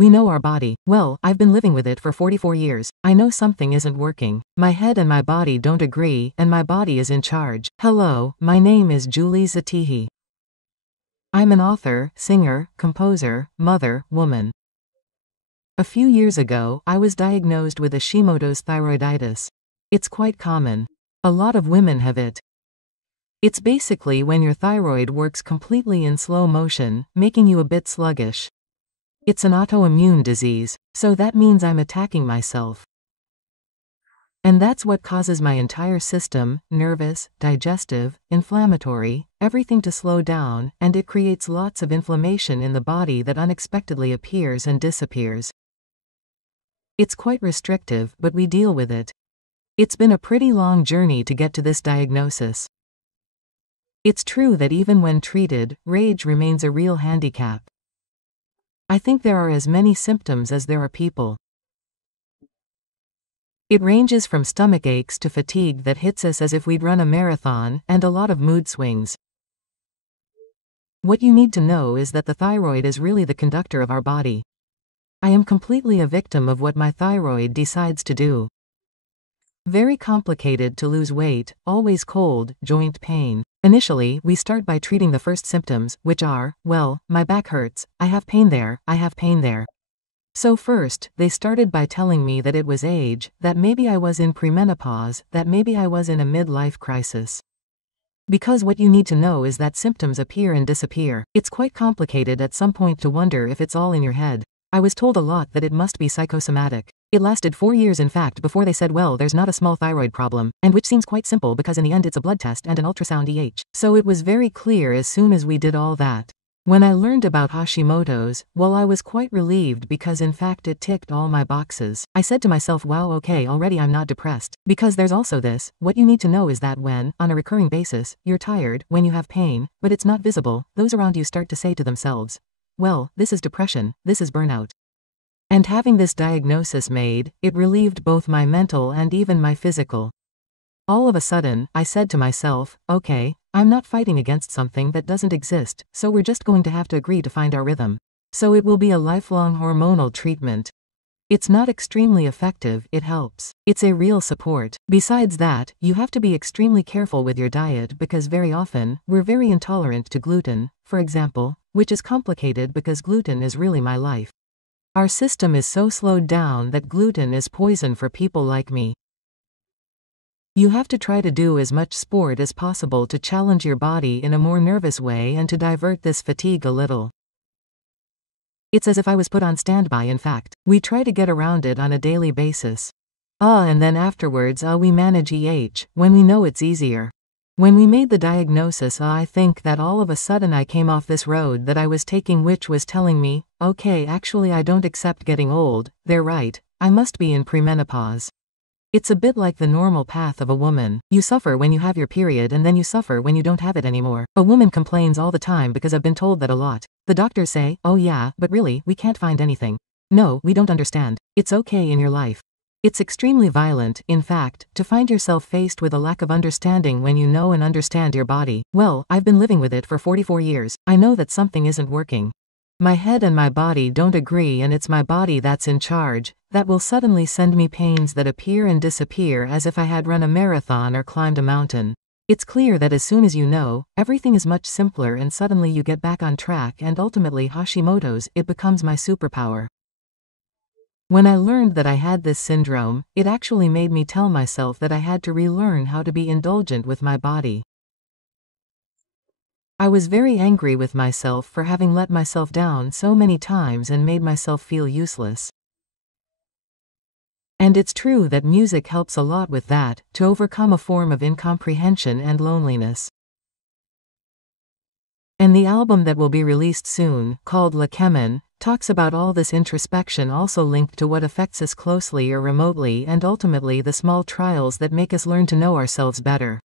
We know our body. Well, I've been living with it for 44 years. I know something isn't working. My head and my body don't agree, and my body is in charge. Hello, my name is Julie Zatihi. I'm an author, singer, composer, mother, woman. A few years ago, I was diagnosed with Hashimoto's thyroiditis. It's quite common. A lot of women have it. It's basically when your thyroid works completely in slow motion, making you a bit sluggish. It's an autoimmune disease, so that means I'm attacking myself. And that's what causes my entire system, nervous, digestive, inflammatory, everything to slow down, and it creates lots of inflammation in the body that unexpectedly appears and disappears. It's quite restrictive, but we deal with it. It's been a pretty long journey to get to this diagnosis. It's true that even when treated, rage remains a real handicap. I think there are as many symptoms as there are people. It ranges from stomach aches to fatigue that hits us as if we'd run a marathon, and a lot of mood swings. What you need to know is that the thyroid is really the conductor of our body. I am completely a victim of what my thyroid decides to do. Very complicated to lose weight, always cold, joint pain. Initially, we start by treating the first symptoms, which are, well, my back hurts, I have pain there, I have pain there. So first, they started by telling me that it was age, that maybe I was in premenopause, that maybe I was in a midlife crisis. Because what you need to know is that symptoms appear and disappear. It's quite complicated at some point to wonder if it's all in your head. I was told a lot that it must be psychosomatic. It lasted 4 years in fact before they said well there's not a small thyroid problem, and which seems quite simple because in the end it's a blood test and an ultrasound So it was very clear as soon as we did all that. When I learned about Hashimoto's, well I was quite relieved because in fact it ticked all my boxes. I said to myself wow okay already I'm not depressed. Because there's also this, what you need to know is that when, on a recurring basis, you're tired, when you have pain, but it's not visible, those around you start to say to themselves, well, this is depression, this is burnout. And having this diagnosis made, it relieved both my mental and even my physical. All of a sudden, I said to myself, okay, I'm not fighting against something that doesn't exist, so we're just going to have to agree to find our rhythm. So it will be a lifelong hormonal treatment. It's not extremely effective, it helps. It's a real support. Besides that, you have to be extremely careful with your diet because very often, we're very intolerant to gluten, for example, which is complicated because gluten is really my life. Our system is so slowed down that gluten is poison for people like me. You have to try to do as much sport as possible to challenge your body in a more nervous way and to divert this fatigue a little. It's as if I was put on standby in fact. We try to get around it on a daily basis. And then afterwards we manage when we know it's easier. When we made the diagnosis I think that all of a sudden I came off this road that I was taking which was telling me, okay actually I don't accept getting old, they're right, I must be in premenopause. It's a bit like the normal path of a woman. You suffer when you have your period and then you suffer when you don't have it anymore. A woman complains all the time because I've been told that a lot. The doctors say, oh yeah, but really, we can't find anything. No, we don't understand. It's okay in your life. It's extremely violent, in fact, to find yourself faced with a lack of understanding when you know and understand your body. Well, I've been living with it for 44 years. I know that something isn't working. My head and my body don't agree and it's my body that's in charge, that will suddenly send me pains that appear and disappear as if I had run a marathon or climbed a mountain. It's clear that as soon as you know, everything is much simpler and suddenly you get back on track and ultimately Hashimoto's, it becomes my superpower. When I learned that I had this syndrome, it actually made me tell myself that I had to relearn how to be indulgent with my body. I was very angry with myself for having let myself down so many times and made myself feel useless. And it's true that music helps a lot with that, to overcome a form of incomprehension and loneliness. And the album that will be released soon, called La Kemen, talks about all this introspection also linked to what affects us closely or remotely and ultimately the small trials that make us learn to know ourselves better.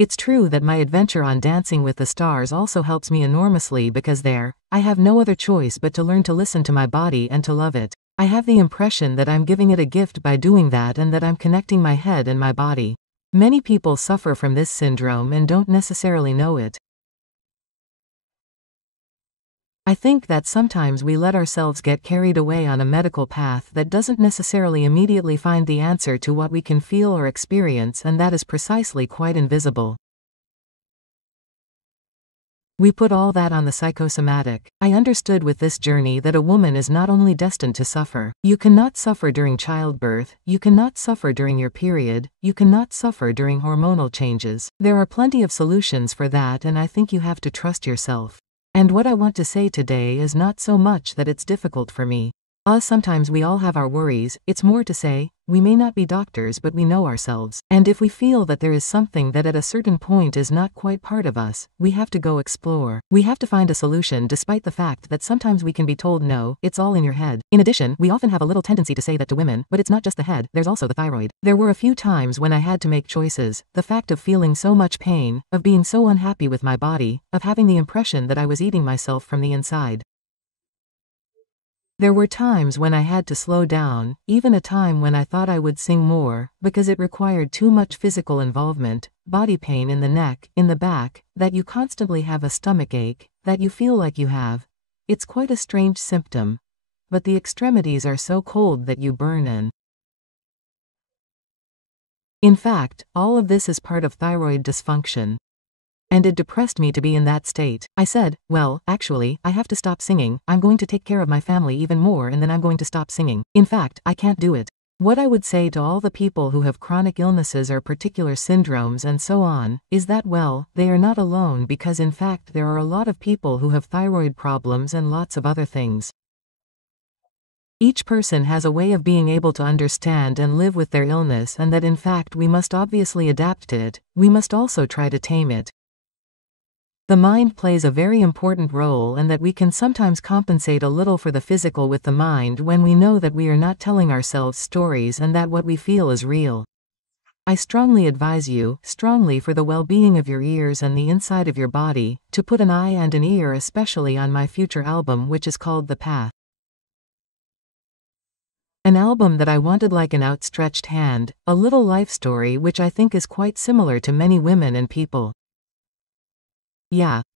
It's true that my adventure on Dancing with the Stars also helps me enormously because there, I have no other choice but to learn to listen to my body and to love it. I have the impression that I'm giving it a gift by doing that and that I'm connecting my head and my body. Many people suffer from this syndrome and don't necessarily know it. I think that sometimes we let ourselves get carried away on a medical path that doesn't necessarily immediately find the answer to what we can feel or experience, and that is precisely quite invisible. We put all that on the psychosomatic. I understood with this journey that a woman is not only destined to suffer. You cannot suffer during childbirth, you cannot suffer during your period, you cannot suffer during hormonal changes. There are plenty of solutions for that, and I think you have to trust yourself. And what I want to say today is not so much that it's difficult for me. Sometimes we all have our worries. It's more to say, we may not be doctors, but we know ourselves. And if we feel that there is something that at a certain point is not quite part of us, we have to go explore. We have to find a solution despite the fact that sometimes we can be told no, it's all in your head. In addition, we often have a little tendency to say that to women, but it's not just the head, there's also the thyroid. There were a few times when I had to make choices. The fact of feeling so much pain, of being so unhappy with my body, of having the impression that I was eating myself from the inside. There were times when I had to slow down, even a time when I thought I would sing more, because it required too much physical involvement, body pain in the neck, in the back, that you constantly have a stomach ache, that you feel like you have. It's quite a strange symptom. But the extremities are so cold that you burn in fact, all of this is part of thyroid dysfunction. And it depressed me to be in that state. I said, well, actually, I have to stop singing, I'm going to take care of my family even more, and then I'm going to stop singing. In fact, I can't do it. What I would say to all the people who have chronic illnesses or particular syndromes and so on, is that, well, they are not alone, because in fact there are a lot of people who have thyroid problems and lots of other things. Each person has a way of being able to understand and live with their illness, and that in fact we must obviously adapt to it, we must also try to tame it. The mind plays a very important role, and that we can sometimes compensate a little for the physical with the mind when we know that we are not telling ourselves stories and that what we feel is real. I strongly advise you, strongly for the well-being of your ears and the inside of your body, to put an eye and an ear especially on my future album, which is called The Path. An album that I wanted like an outstretched hand, a little life story which I think is quite similar to many women and people. Yeah.